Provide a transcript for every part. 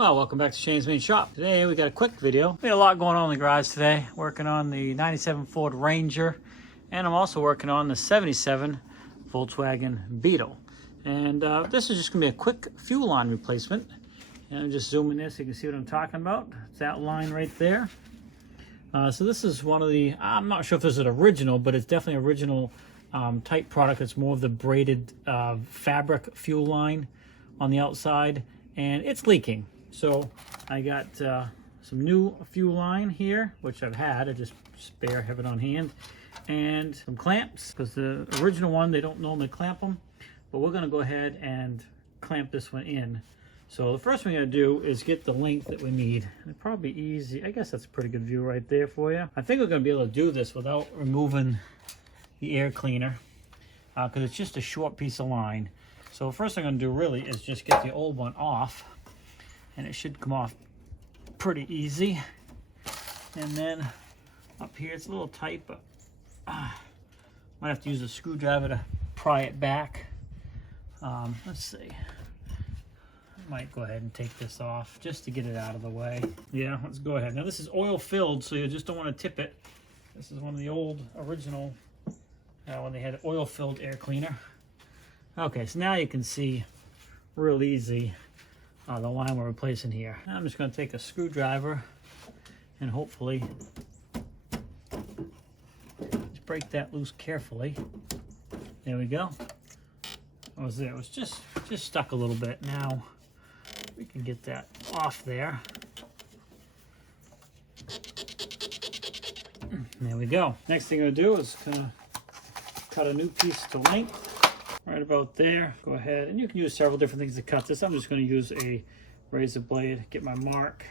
Well, welcome back to Shane's Main Shop. Today we got a quick video. We had a lot going on in the garage today. Working on the 97 Ford Ranger, and I'm also working on the 77 Volkswagen Beetle. And this is just gonna be a quick fuel line replacement. And I'm just zooming in so you can see what I'm talking about. It's that line right there. So this is one of the, I'm not sure if this is an original, but it's definitely original type product. It's more of the braided fabric fuel line on the outside, and it's leaking. So I got some new fuel line here, which I've had. I just spare, have it on hand, and some clamps, because the original one, they don't normally clamp them, but we're going to go ahead and clamp this one in. So the first thing I'm going to do is get the length that we need. It'll probably be easy. I guess that's a pretty good view right there for you. I think we're going to be able to do this without removing the air cleaner, because it's just a short piece of line. So the first thing I'm going to do really is just get the old one off, and it should come off pretty easy. And then up here it's a little tight, but might have to use a screwdriver to pry it back. Let's see. I might go ahead and take this off just to get it out of the way. Yeah, let's go ahead. Now this is oil filled, so you just don't want to tip it. This is one of the old original when they had oil filled air cleaner. Okay, so now you can see real easy the line we're replacing here. Now I'm just going to take a screwdriver and hopefully just break that loose carefully. There we go. What was there? It was just stuck a little bit. Now we can get that off there. There we go. Next thing I'm going to do is kind of cut a new piece to length. Right about there. Go ahead, and you can use several different things to cut this. I'm just going to use a razor blade, get my mark,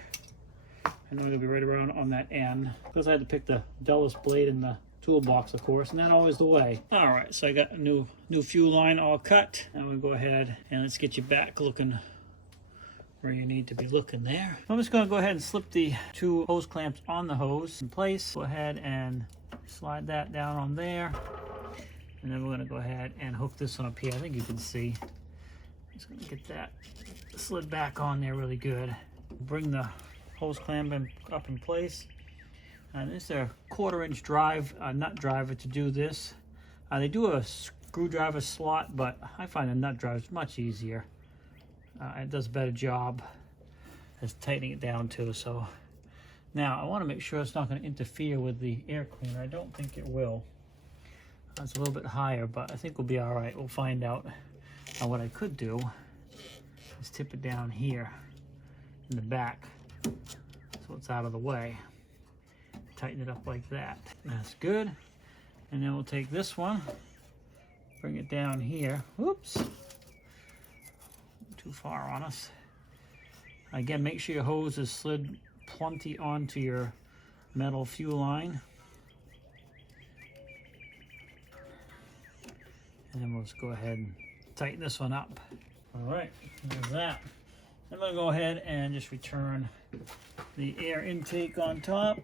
and then it'll be right around on that end, because I had to pick the dullest blade in the toolbox, of course, and that's always the way. All right, so I got a new fuel line all cut. Now we'll go ahead and let's get you back looking where you need to be looking there. I'm just going to go ahead and slip the two hose clamps on the hose in place. Go ahead and slide that down on there. And then we're going to go ahead and hook this one up here. I think you can see. I'm just going to get that slid back on there really good. Bring the hose clamp up in place. And this is a 1/4 inch drive, nut driver to do this. They do a screwdriver slot, but I find a nut driver is much easier. It does a better job as tightening it down too. So now I want to make sure it's not going to interfere with the air cleaner. I don't think it will. It's a little bit higher, but I think we'll be all right. We'll find out. What I could do is tip it down here in the back so it's out of the way. Tighten it up like that. That's good. And then we'll take this one, bring it down here. Whoops. Too far on us. Again, make sure your hose is slid plenty onto your metal fuel line. And then we'll just go ahead and tighten this one up. All right, there's that. I'm gonna go ahead and just return the air intake on top,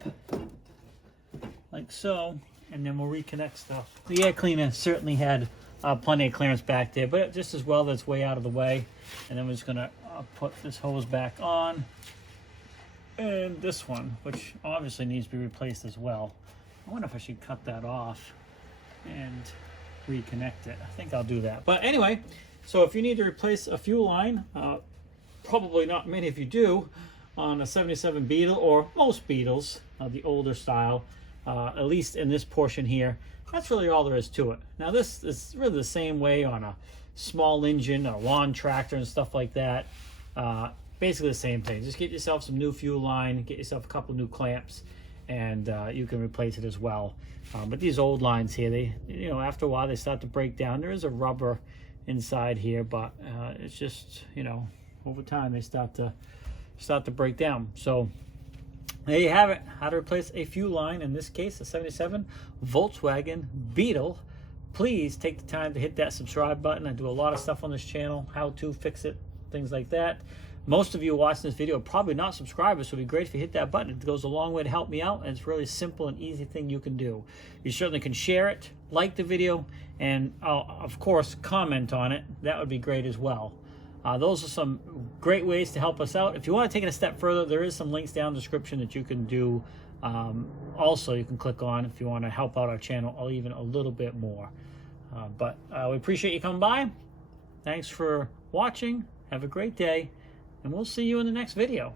like so, and then we'll reconnect stuff. The air cleaner certainly had plenty of clearance back there, but just as well that it's way out of the way. And then we're just gonna put this hose back on, and this one, which obviously needs to be replaced as well. I wonder if I should cut that off and reconnect it. I think I'll do that. But anyway, so if you need to replace a fuel line, probably not many of you do, on a 77 Beetle or most Beetles, the older style, at least in this portion here, that's really all there is to it. Now this is really the same way on a small engine, a lawn tractor and stuff like that. Basically the same thing. Just get yourself some new fuel line, get yourself a couple new clamps, and you can replace it as well. But these old lines here, they, after a while they start to break down. There is a rubber inside here, but it's just, over time they start to break down. So there you have it, how to replace a fuel line, in this case a 77 Volkswagen Beetle. Please take the time to hit that subscribe button. I do a lot of stuff on this channel, how to fix it, things like that. Most of you watching this video are probably not subscribers, so it'd be great if you hit that button. It goes a long way to help me out, and it's a really simple and easy thing you can do. You certainly can share it, like the video, and of course comment on it. That would be great as well. Those are some great ways to help us out. If you want to take it a step further, there is some links down in the description that you can do. Also, you can click on if you want to help out our channel or even a little bit more. But we appreciate you coming by. Thanks for watching. Have a great day, and we'll see you in the next video.